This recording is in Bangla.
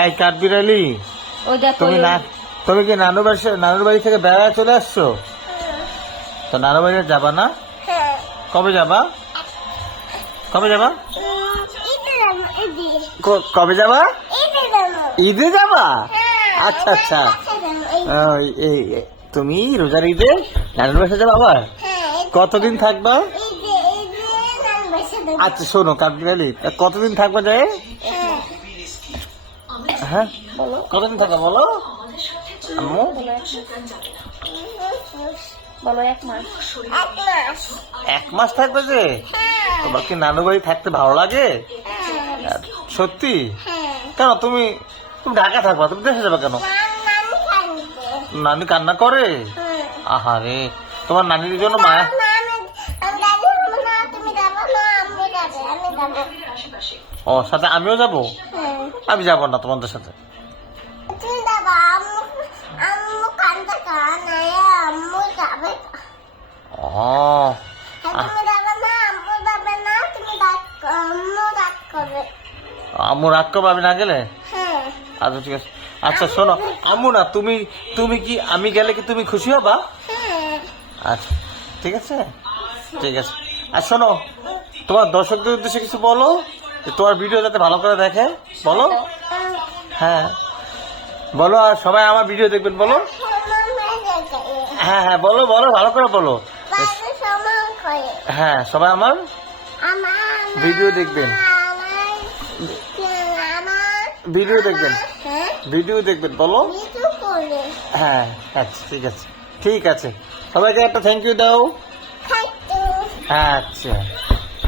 এই কাঠবিড়ালি, তুমি কি নানুর বাড়ি থেকে বেড়ায় চলে আসছো? তো নানুর বাড়ি যাবা না? কবে যাবা? কবে যাবা? কবে যাবা? ঈদে যাবা? আচ্ছা আচ্ছা। তুমি রোজার ঈদে নানুর বাসা যাবা আবার? কতদিন থাকবা? আচ্ছা শোনো কাঠবিড়ালি, কতদিন থাকবা যায়? হ্যাঁ কতদিন থাকবা বলো আম্মু? এক মাস থাকবে যে? তোমার কি নানু বাড়ি থাকতে ভালো লাগে? সত্যি? কেন তুমি ঢাকা থাকবা, তুমি দেশে যাবে কেন? নানি কান্না করে? আহারে, তোমার নানির জন্য মায়া। ও সাথে আমিও যাব? আমি যাব না তোমাদের সাথে। আম্মু রাগ করবে আমি না গেলে? আচ্ছা ঠিক আছে। আচ্ছা শোনো আম্মু না, তুমি কি আমি গেলে কি তুমি খুশি হবা? আচ্ছা ঠিক আছে ঠিক আছে। আর শোনো, তোমার দর্শকদের উদ্দেশ্যে কিছু বলো, তোমার ভিডিও যাতে ভালো করে দেখে, বলো। হ্যাঁ বলো, আর সবাই আমার ভিডিও দেখবেন বলো। হ্যাঁ হ্যাঁ বলো বলো, ভালো করে বলো। হ্যাঁ সবাই আমার ভিডিও দেখবেন, ভিডিও দেখবেন, ভিডিও দেখবেন বলো। হ্যাঁ আচ্ছা ঠিক আছে ঠিক আছে। সবাইকে একটা থ্যাংক ইউ দাও। আচ্ছা।